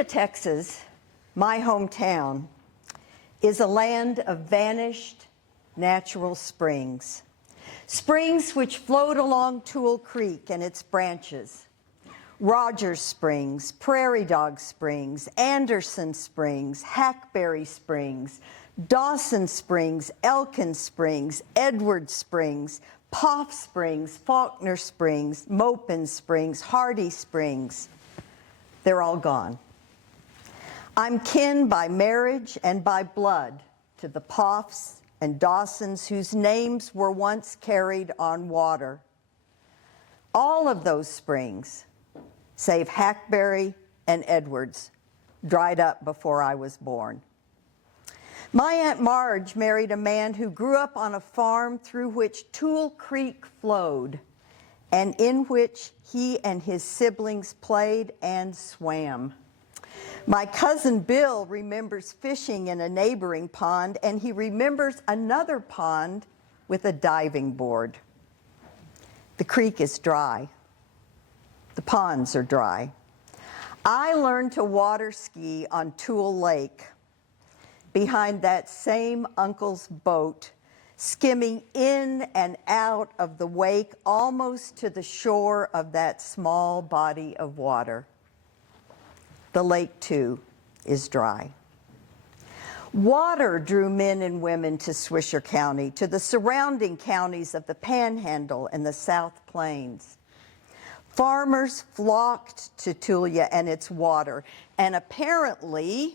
Topeka, Texas, my hometown, is a land of vanished natural springs. Springs which flowed along Toole Creek and its branches. Rogers Springs, Prairie Dog Springs, Anderson Springs, Hackberry Springs, Dawson Springs, Elkin Springs, Edward Springs, Poff Springs, Faulkner Springs, Mopin Springs, Hardy Springs. They're all gone. I'm kin by marriage and by blood to the Poffs and Dawsons whose names were once carried on water. All of those springs, save Hackberry and Edwards, dried up before I was born. My Aunt Marge married a man who grew up on a farm through which Toole Creek flowed and in which he and his siblings played and swam. My cousin Bill remembers fishing in a neighboring pond, and he remembers another pond with a diving board. The creek is dry. The ponds are dry. I learned to water ski on Toole Lake behind that same uncle's boat, skimming in and out of the wake almost to the shore of that small body of water. The lake, too, is dry. Water drew men and women to Swisher County, to the surrounding counties of the Panhandle and the South Plains. Farmers flocked to Tulia and its water, and apparently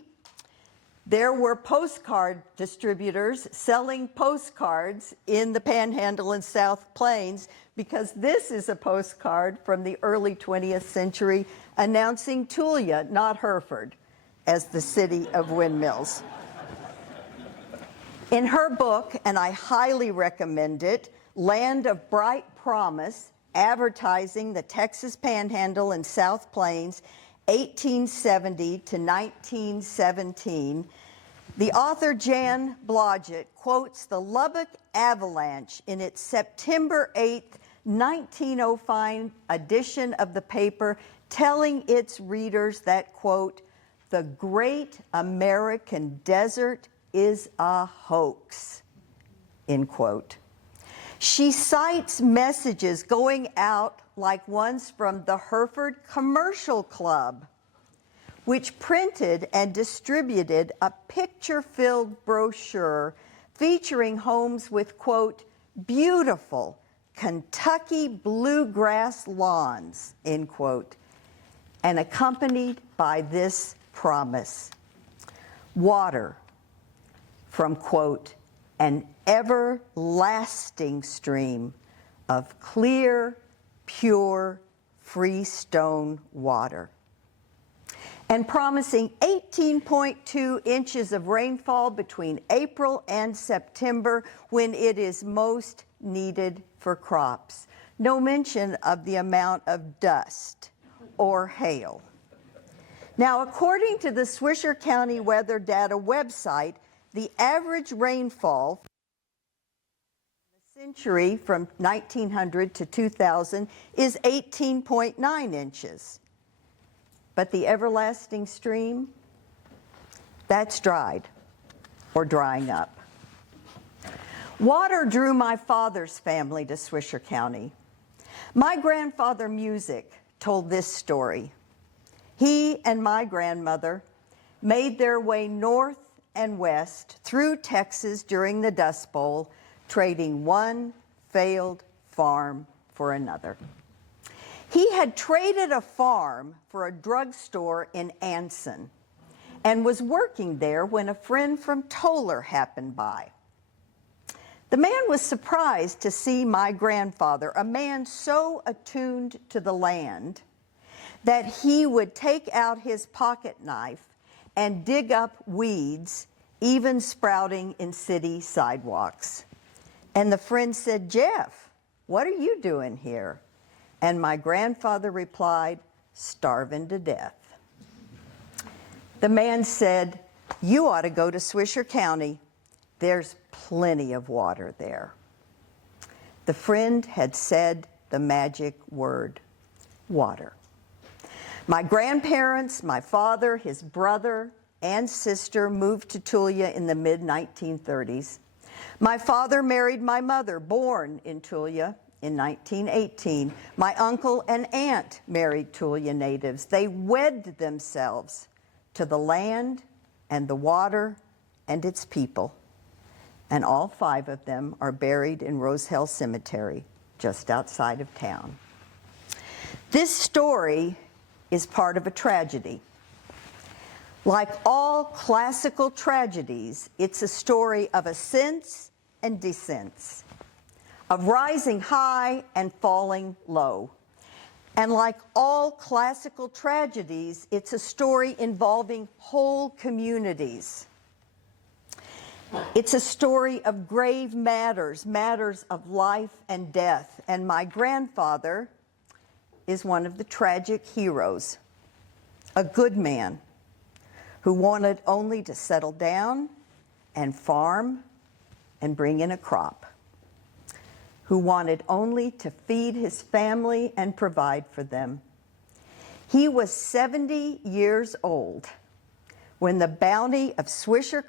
there were postcard distributors selling postcards in the Panhandle and South Plains, because this is a postcard from the early 20th century announcing Tulia, not Hereford, as the city of windmills. In her book, and I highly recommend it, Land of Bright Promise, Advertising the Texas Panhandle and South Plains, 1870 to 1917, the author Jan Blodgett quotes the Lubbock Avalanche in its September 8, 1905 edition of the paper, telling its readers that, quote, "The great American desert is a hoax," end quote. She cites messages going out like ones from the Hereford Commercial Club, which printed and distributed a picture-filled brochure featuring homes with, quote, "beautiful Kentucky bluegrass lawns," end quote, and accompanied by this promise: water from, quote, "an everlasting stream of clear, pure, freestone water," and promising 18.2 inches of rainfall between April and September, when it is most needed for crops. No mention of the amount of dust or hail. Now, according to the Swisher County Weather Data website, the average rainfall in the century from 1900 to 2000 is 18.9 inches. But the everlasting stream, that's dried or drying up. Water drew my father's family to Swisher County. My grandfather Musick told this story. He and my grandmother made their way north and west through Texas during the Dust Bowl, trading one failed farm for another. He had traded a farm for a drugstore in Anson and was working there when a friend from Toller happened by. The man was surprised to see my grandfather, a man so attuned to the land that he would take out his pocket knife and dig up weeds, even sprouting in city sidewalks. And the friend said, "Jeff, what are you doing here?" And my grandfather replied, "Starving to death." The man said, "You ought to go to Swisher County. There's plenty of water there." The friend had said the magic word, water. My grandparents, my father, his brother, and sister moved to Tulia in the mid-1930s. My father married my mother, born in Tulia in 1918. My uncle and aunt married Tulia natives. They wed themselves to the land and the water and its people. And all 5 of them are buried in Rosehell Cemetery, just outside of town. This story is part of a tragedy. Like all classical tragedies, it's a story of ascents and descents, of rising high and falling low. And like all classical tragedies, it's a story involving whole communities. It's a story of grave matters, matters of life and death. And my grandfather is one of the tragic heroes, a good man who wanted only to settle down and farm and bring in a crop, who wanted only to feed his family and provide for them. He was 70 years old when the bounty of Swisher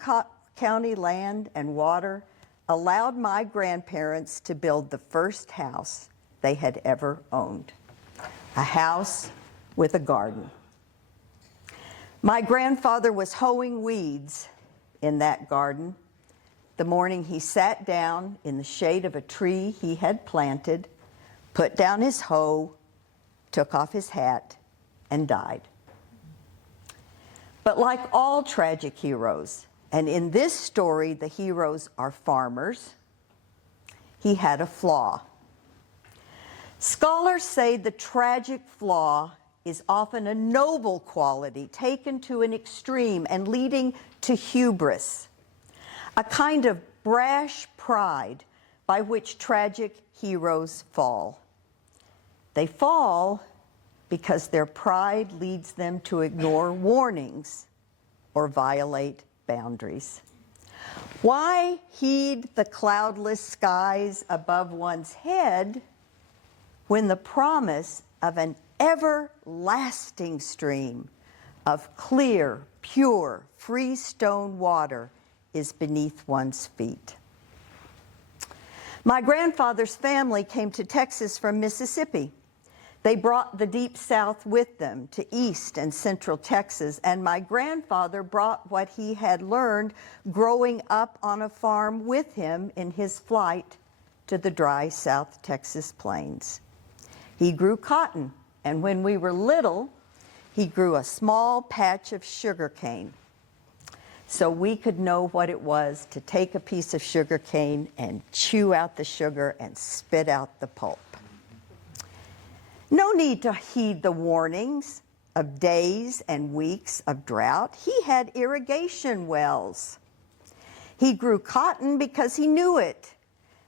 County land and water allowed my grandparents to build the first house they had ever owned, a house with a garden. My grandfather was hoeing weeds in that garden the morning he sat down in the shade of a tree he had planted, put down his hoe, took off his hat, and died. But like all tragic heroes, and in this story the heroes are farmers, he had a flaw. Scholars say the tragic flaw is often a noble quality taken to an extreme and leading to hubris, a kind of brash pride by which tragic heroes fall. They fall because their pride leads them to ignore warnings or violate boundaries. Why heed the cloudless skies above one's head when the promise of an everlasting stream of clear, pure, free stone water is beneath one's feet? My grandfather's family came to Texas from Mississippi. They brought the Deep South with them to East and Central Texas, and my grandfather brought what he had learned growing up on a farm with him in his flight to the dry South Texas plains. He grew cotton, and when we were little, he grew a small patch of sugar cane, so we could know what it was to take a piece of sugar cane and chew out the sugar and spit out the pulp. No need to heed the warnings of days and weeks of drought. He had irrigation wells. He grew cotton because he knew it,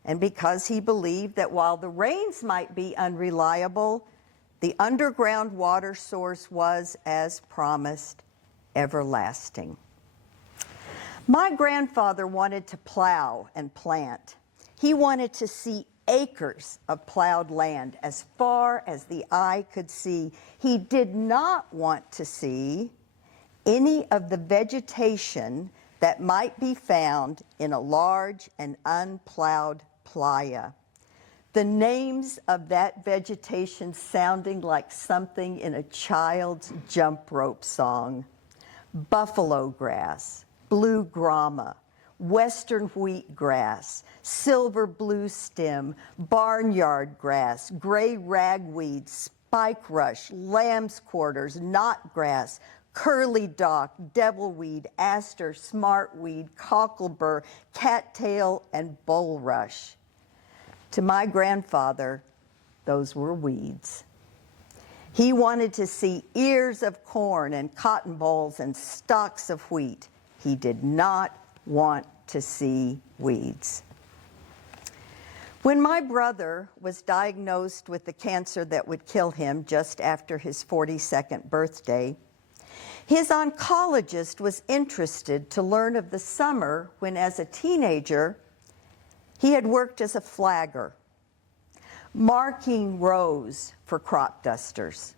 and because he believed that while the rains might be unreliable, the underground water source was, as promised, everlasting. My grandfather wanted to plow and plant. He wanted to see acres of plowed land as far as the eye could see. He did not want to see any of the vegetation that might be found in a large and unplowed playa. The names of that vegetation sounding like something in a child's jump rope song: buffalo grass, blue grama, western wheatgrass, silver blue stem, barnyard grass, gray ragweed, spike rush, lamb's quarters, knotgrass, curly dock, devilweed, aster, smartweed, cocklebur, cattail, and bulrush. To my grandfather, those were weeds. He wanted to see ears of corn and cotton bolls and stalks of wheat. He did not want to see weeds. When my brother was diagnosed with the cancer that would kill him just after his 42nd birthday, his oncologist was interested to learn of the summer when, as a teenager, he had worked as a flagger, marking rows for crop dusters,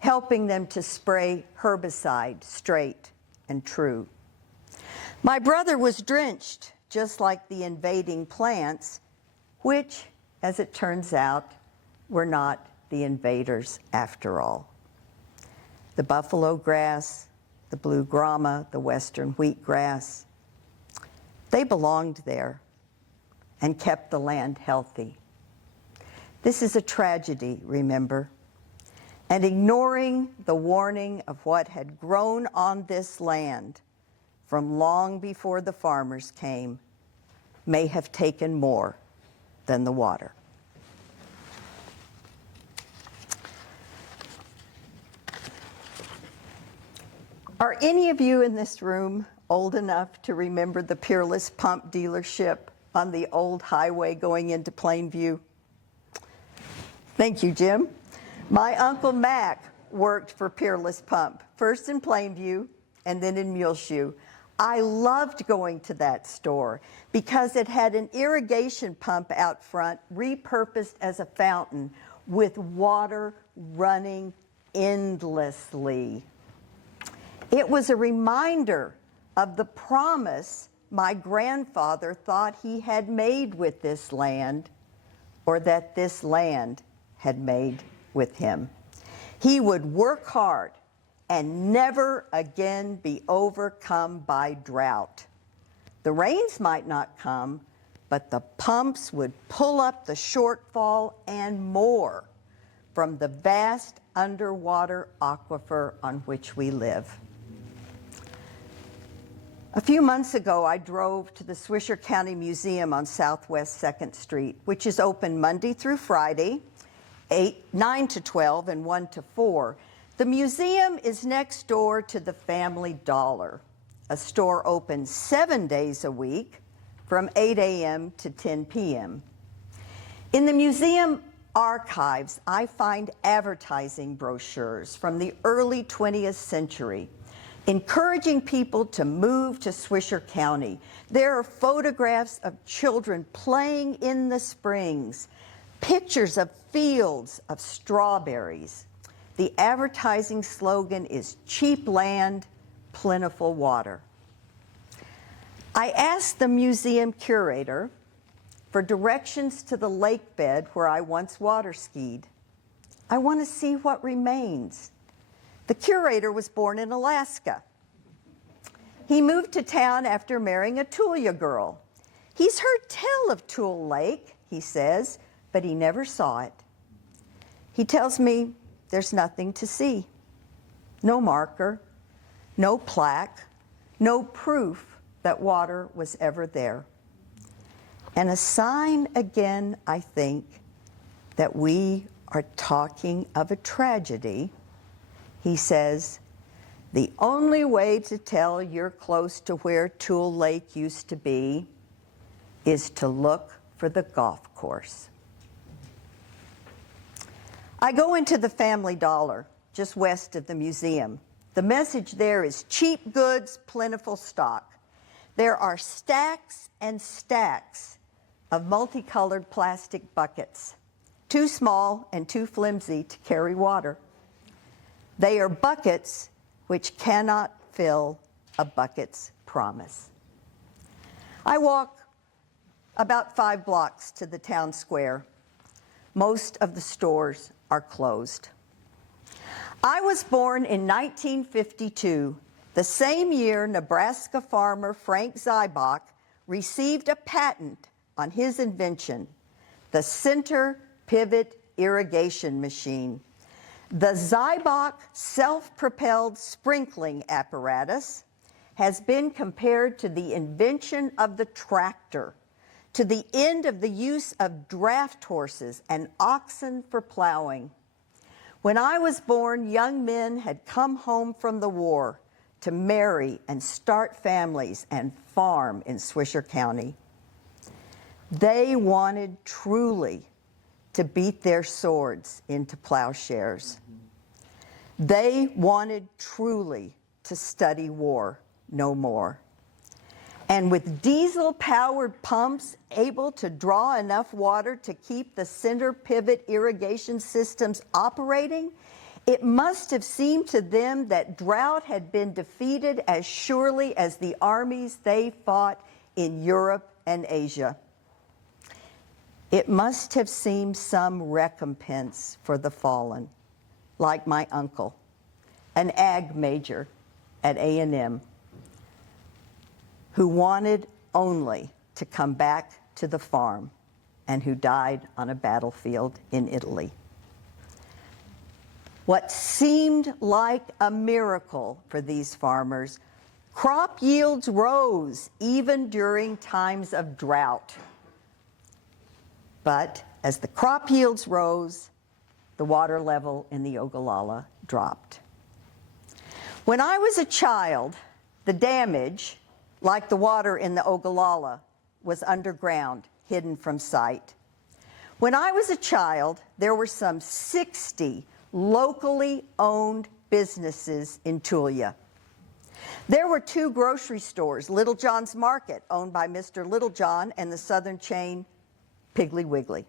helping them to spray herbicide straight and true. My brother was drenched, just like the invading plants, which, as it turns out, were not the invaders after all. The buffalo grass, the blue grama, the western wheatgrass, they belonged there and kept the land healthy. This is a tragedy, remember, and ignoring the warning of what had grown on this land from long before the farmers came may have taken more than the water. Are any of you in this room old enough to remember the Peerless Pump dealership on the old highway going into Plainview? Thank you, Jim. My Uncle Mac worked for Peerless Pump, first in Plainview and then in Muleshoe. I loved going to that store because it had an irrigation pump out front repurposed as a fountain with water running endlessly. It was a reminder of the promise my grandfather thought he had made with this land, or that this land had made with him. He would work hard and never again be overcome by drought. The rains might not come, but the pumps would pull up the shortfall and more from the vast underwater aquifer on which we live. A few months ago, I drove to the Swisher County Museum on Southwest 2nd Street, which is open Monday through Friday, 9 to 12 and 1 to 4. The museum is next door to the Family Dollar, a store open 7 days a week from 8 a.m. to 10 p.m. In the museum archives, I find advertising brochures from the early 20th century encouraging people to move to Swisher County. There are photographs of children playing in the springs, pictures of fields of strawberries. The advertising slogan is cheap land, plentiful water. I asked the museum curator for directions to the lake bed where I once water skied. I want to see what remains. The curator was born in Alaska. He moved to town after marrying a Tulia girl. He's heard tell of Tule Lake, he says, but he never saw it. He tells me there's nothing to see. No marker, no plaque, no proof that water was ever there. And a sign again, I think, that we are talking of a tragedy. He says, the only way to tell you're close to where Tule Lake used to be is to look for the golf course. I go into the Family Dollar, just west of the museum. The message there is cheap goods, plentiful stock. There are stacks and stacks of multicolored plastic buckets, too small and too flimsy to carry water. They are buckets which cannot fill a bucket's promise. I walk about 5 blocks to the town square. Most of the stores are closed. I was born in 1952, the same year Nebraska farmer Frank Zybach received a patent on his invention, the center pivot irrigation machine. The Zybach self-propelled sprinkling apparatus has been compared to the invention of the tractor, to the end of the use of draft horses and oxen for plowing. When I was born, young men had come home from the war to marry and start families and farm in Swisher County. They wanted truly to beat their swords into plowshares. They wanted truly to study war no more. And with diesel-powered pumps able to draw enough water to keep the center pivot irrigation systems operating, It must have seemed to them that drought had been defeated as surely as the armies they fought in Europe and Asia. It must have seemed some recompense for the fallen, like my uncle, an ag major at A&M, who wanted only to come back to the farm and who died on a battlefield in Italy. What seemed like a miracle for these farmers, crop yields rose even during times of drought. But as the crop yields rose, the water level in the Ogallala dropped. When I was a child, the damage, like the water in the Ogallala, was underground, hidden from sight. When I was a child, there were some 60 locally owned businesses in Tulia. There were 2 grocery stores, Little John's Market, owned by Mr. Littlejohn, and the southern chain Piggly Wiggly.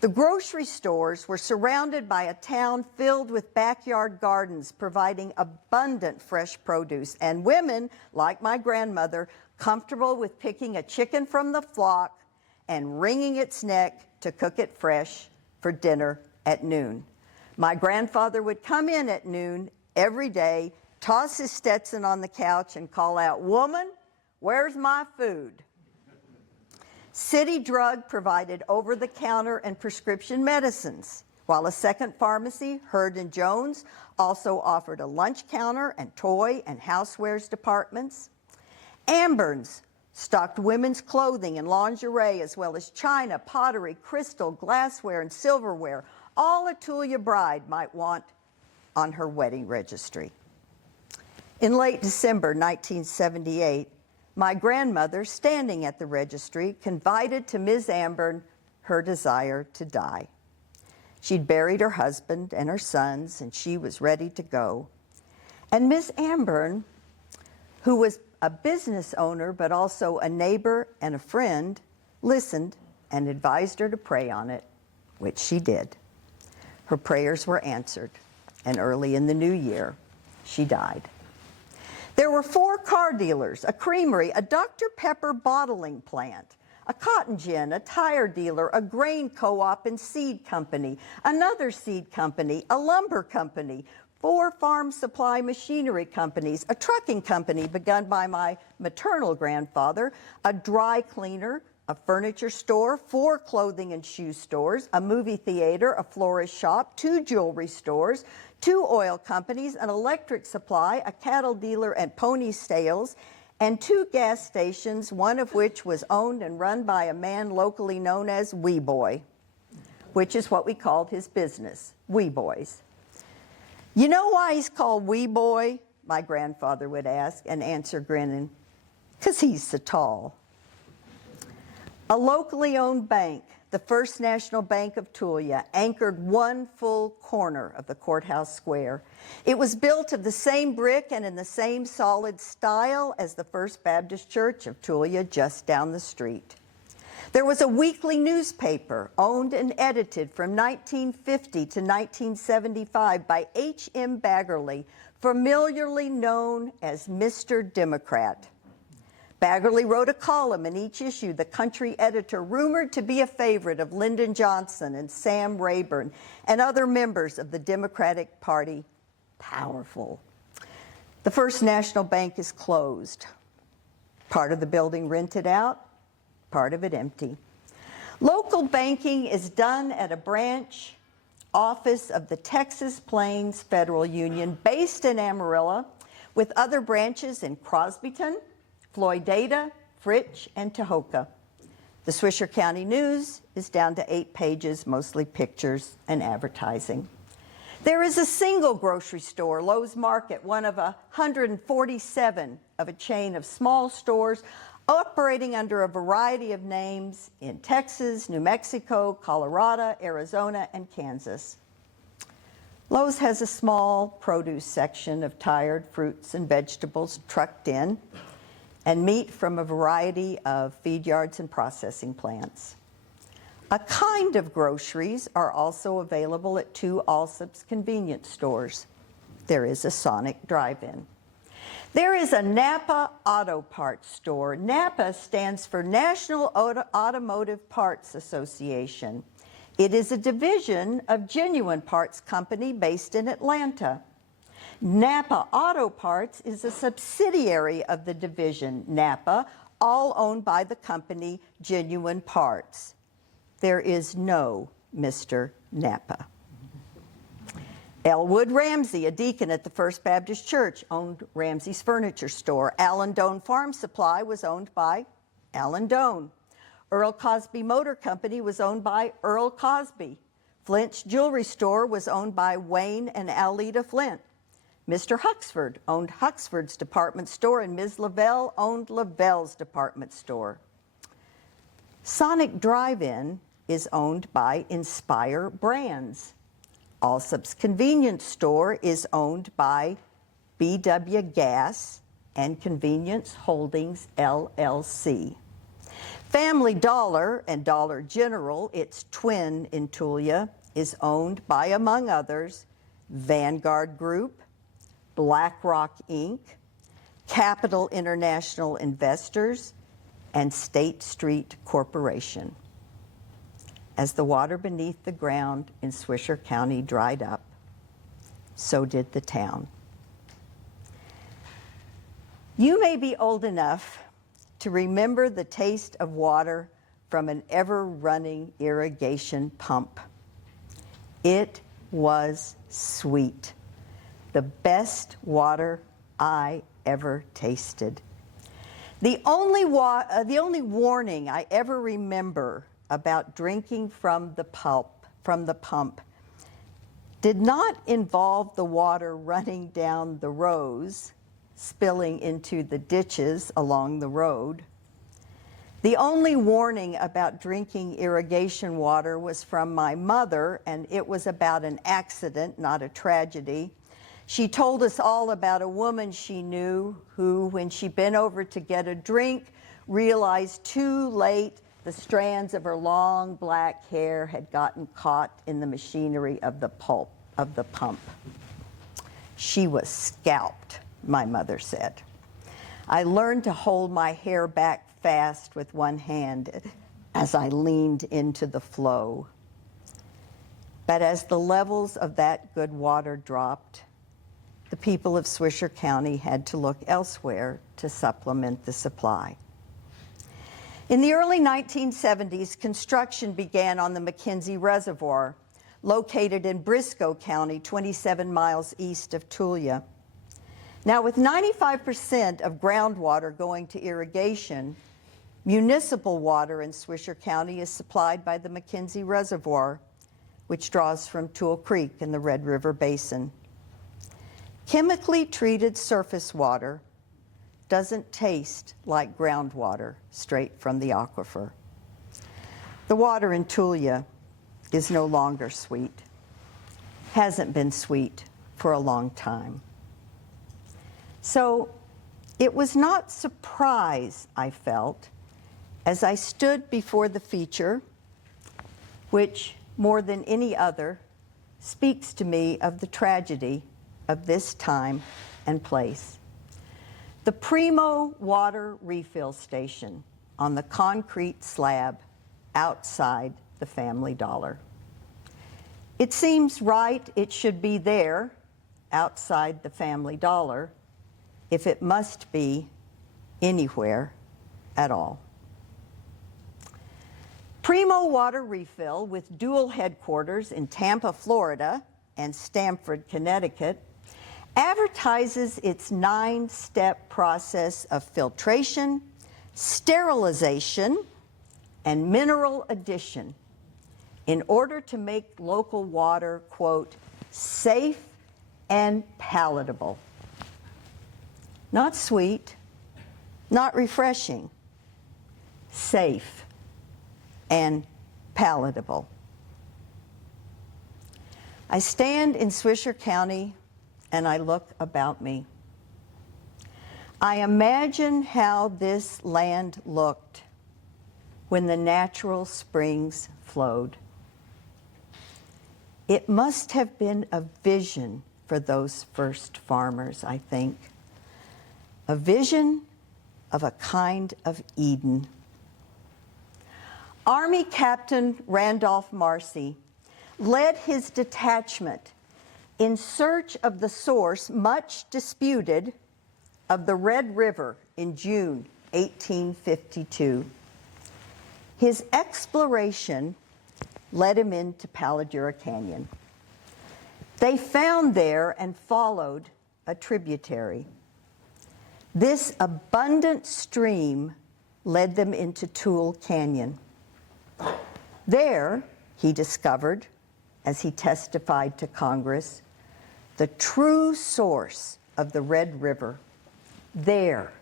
The grocery stores were surrounded by a town filled with backyard gardens, providing abundant fresh produce, and women, like my grandmother, comfortable with picking a chicken from the flock and wringing its neck to cook it fresh for dinner at noon. My grandfather would come in at noon every day, toss his Stetson on the couch and call out, "Woman, where's my food?" City Drug provided over-the-counter and prescription medicines, while a second pharmacy, Hurd and Jones, also offered a lunch counter and toy and housewares departments. Amberns stocked women's clothing and lingerie, as well as china, pottery, crystal, glassware, and silverware, all a Tulia bride might want on her wedding registry. In late December 1978, my grandmother, standing at the registry, confided to Ms. Ambern her desire to die. She'd buried her husband and her sons, and she was ready to go. And Ms. Ambern, who was a business owner but also a neighbor and a friend, listened and advised her to pray on it, which she did. Her prayers were answered, and early in the new year, she died. There were 4 car dealers, a creamery, a Dr. Pepper bottling plant, a cotton gin, a tire dealer, a grain co-op and seed company, another seed company, a lumber company, 4 farm supply machinery companies, a trucking company begun by my maternal grandfather, a dry cleaner, a furniture store, 4 clothing and shoe stores, a movie theater, a florist shop, 2 jewelry stores, 2 oil companies, an electric supply, a cattle dealer and pony sales, and 2 gas stations, one of which was owned and run by a man locally known as Wee Boy, which is what we called his business, Wee Boys. "You know why he's called Wee Boy?" my grandfather would ask and answer grinning, "'Cause he's so tall." A locally owned bank, the First National Bank of Tulia, anchored 1 full corner of the courthouse square. It was built of the same brick and in the same solid style as the First Baptist Church of Tulia just down the street. There was a weekly newspaper owned and edited from 1950 to 1975 by H.M. Baggerly, familiarly known as Mr. Democrat. Baggerly wrote a column in each issue, the country editor rumored to be a favorite of Lyndon Johnson and Sam Rayburn and other members of the Democratic Party. Powerful. The First National Bank is closed. Part of the building rented out, part of it empty. Local banking is done at a branch office of the Texas Plains Federal Union based in Amarillo, with other branches in Crosbyton, Floydada, Fritch, and Tahoka. The Swisher County News is down to 8 pages, mostly pictures and advertising. There is a single grocery store, Lowe's Market, one of 147 of a chain of small stores operating under a variety of names in Texas, New Mexico, Colorado, Arizona, and Kansas. Lowe's has a small produce section of tired fruits and vegetables trucked in, and meat from a variety of feed yards and processing plants. A kind of groceries are also available at 2 Allsup's convenience stores. There is a Sonic drive-in. There is a Napa Auto Parts store. Napa stands for National Automotive Parts Association. It is a division of Genuine Parts Company based in Atlanta. Napa Auto Parts is a subsidiary of the division Napa, all owned by the company Genuine Parts. There is no Mr. Napa. Elwood Ramsey, a deacon at the First Baptist Church, owned Ramsey's Furniture Store. Allen Doan Farm Supply was owned by Allen Doan. Earl Cosby Motor Company was owned by Earl Cosby. Flint's Jewelry Store was owned by Wayne and Alida Flint. Mr. Huxford owned Huxford's department store, and Ms. Lavelle owned Lavelle's department store. Sonic Drive-In is owned by Inspire Brands. Allsup's convenience store is owned by BW Gas and Convenience Holdings, LLC. Family Dollar and Dollar General, its twin in Tulia, is owned by, among others, Vanguard Group, BlackRock Inc., Capital International Investors, and State Street Corporation. As the water beneath the ground in Swisher County dried up, so did the town. You may be old enough to remember the taste of water from an ever-running irrigation pump. It was sweet, the best water I ever tasted. The only warning I ever remember about drinking from the pump did not involve the water running down the rows, spilling into the ditches along the road. The only warning about drinking irrigation water was from my mother, and it was about an accident, not a tragedy. She told us all about a woman she knew who, when she bent over to get a drink, realized too late the strands of her long black hair had gotten caught in the machinery of the pump. She was scalped, my mother said. I learned to hold my hair back fast with one hand as I leaned into the flow. But as the levels of that good water dropped, the people of Swisher County had to look elsewhere to supplement the supply. In the early 1970s, construction began on the McKenzie Reservoir, located in Briscoe County, 27 miles east of Tulia. Now, with 95% of groundwater going to irrigation, municipal water in Swisher County is supplied by the McKenzie Reservoir, which draws from Toole Creek in the Red River Basin. Chemically treated surface water doesn't taste like groundwater straight from the aquifer. The water in Tulia is no longer sweet, hasn't been sweet for a long time. So it was not surprise I felt as I stood before the feature, which more than any other speaks to me of the tragedy of this time and place. The Primo Water Refill Station on the concrete slab outside the Family Dollar. It seems right it should be there outside the Family Dollar if it must be anywhere at all. Primo Water Refill, with dual headquarters in Tampa, Florida and Stamford, Connecticut, advertises its 9-step process of filtration, sterilization, and mineral addition in order to make local water, quote, safe and palatable. Not sweet, not refreshing, safe and palatable. I stand in Swisher County and I look about me. I imagine how this land looked when the natural springs flowed. It must have been a vision for those first farmers, I think. A vision of a kind of Eden. Army Captain Randolph Marcy led his detachment in search of the source, much disputed, of the Red River in June 1852. His exploration led him into Paladura Canyon. They found there and followed a tributary. This abundant stream led them into Toole Canyon. There, he discovered, as he testified to Congress, the true source of the Red River. There,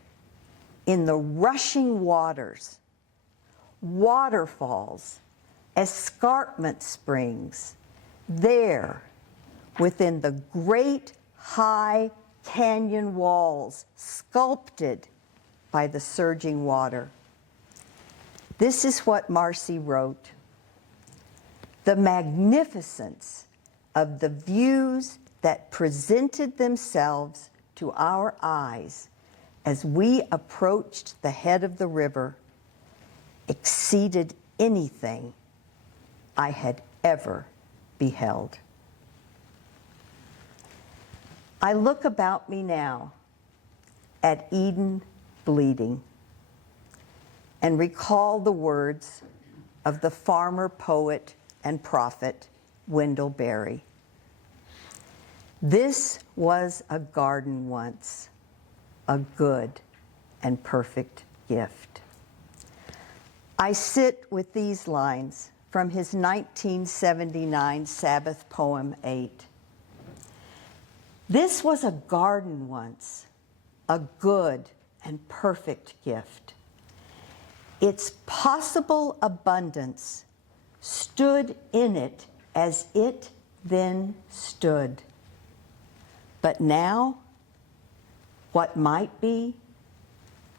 in the rushing waters, waterfalls, escarpment springs, there, within the great high canyon walls sculpted by the surging water. This is what Marcy wrote. The magnificence of the views that presented themselves to our eyes as we approached the head of the river exceeded anything I had ever beheld. I look about me now at Eden bleeding and recall the words of the farmer, poet, and prophet Wendell Berry. This was a garden once, a good and perfect gift. I sit with these lines from his 1979 Sabbath poem 8. This was a garden once, a good and perfect gift. Its possible abundance stood in it as it then stood. But now, what might be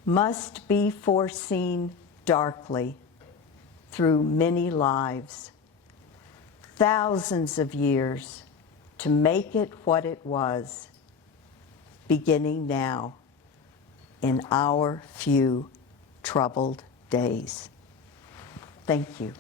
must be foreseen darkly through many lives, thousands of years, to make it what it was, beginning now in our few troubled days. Thank you.